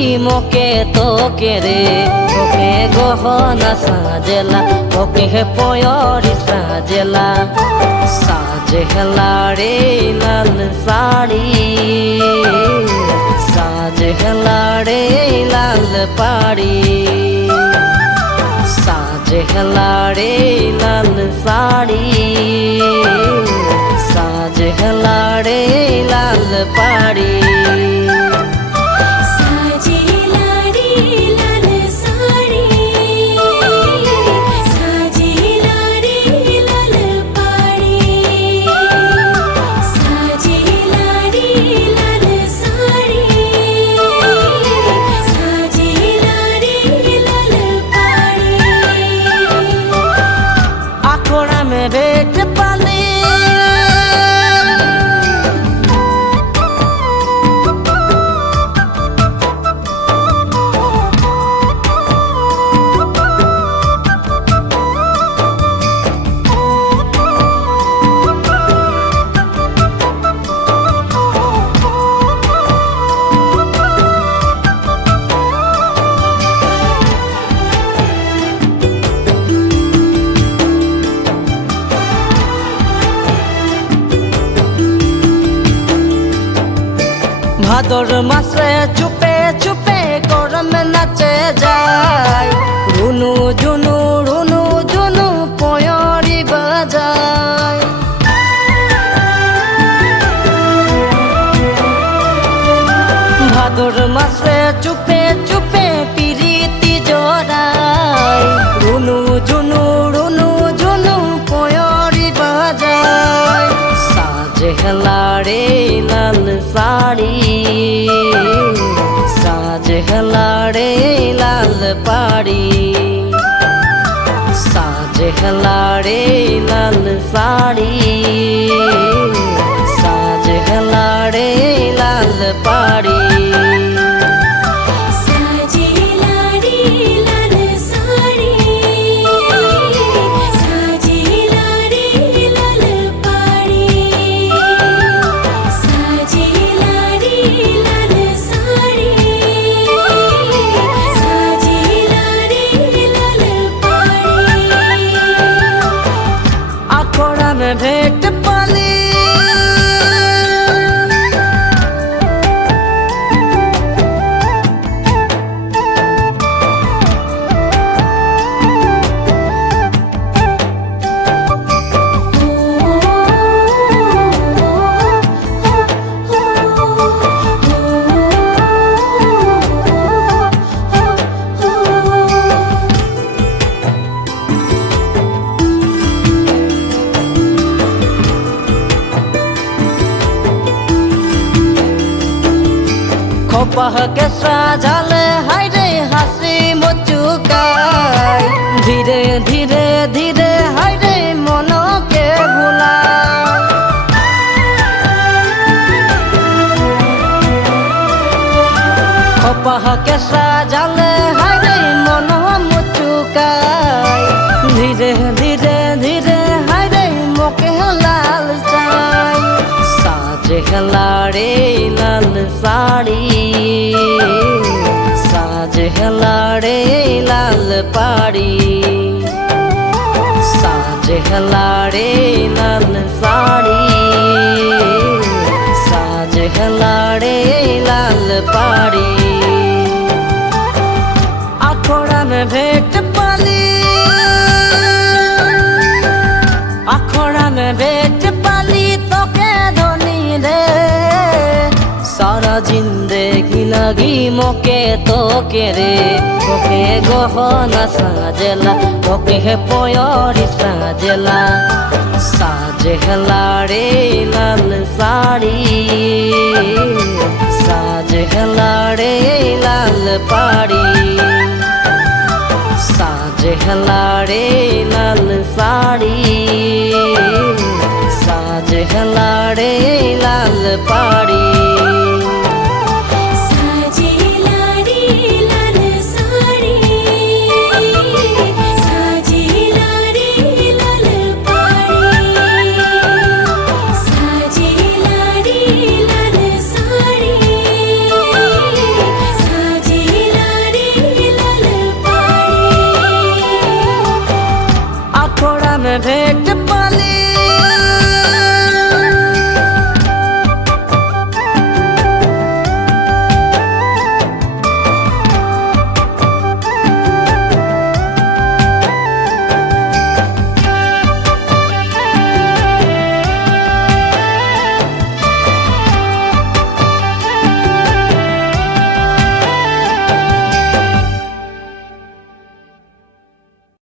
मोके तो के रे ओके गहना साजेला ओके पयोरी साजेला साजेला रे लाल साड़ी साजेला रे लाल पाड़ी साजेला रे लाल साड़ी साजेला रे लाल पाड़ी भेट पाली भादर मासे चुपे चुपे गरम नाचे जाए रुनु जुनु रुनु जुनु पयोरी बाजाय भादर मासे चुपे चुपे पिरीति जराय रुनु जुनु पयोरी बाजाय साजेला रे लाल साड़ी साजेला रे लाल पाड़ी साजेला रे लाल साड़ी साजेला रे लाल पाड़ी भेट पाली खोपह के साजल हाय रे हंसी मुचुकाय धीरे धीरे धीरे हाय रे मनो के भुला खोपह के साजल हाय रे मनो मुचुकाय धीरे धीरे धीरे हाय रे मोके लाल चाय साजेला रे लाल साड़ी साजेला रे लाल पाड़ी साजेला रे लाल साड़ी साजेला रे लाल पाड़ी अखोड़ा में भेट पाली अखोड़ा में भेट पाली तो के धोनी रे सारा जिंदगी लगी मोके तो के रे ओके गहना साजेला ओके पयोरी साजेला साजेला रे लाल साड़ी साजेला रे लाल पाड़ी साजेला रे लाल साड़ी साजेला रे लाल पाड़ी।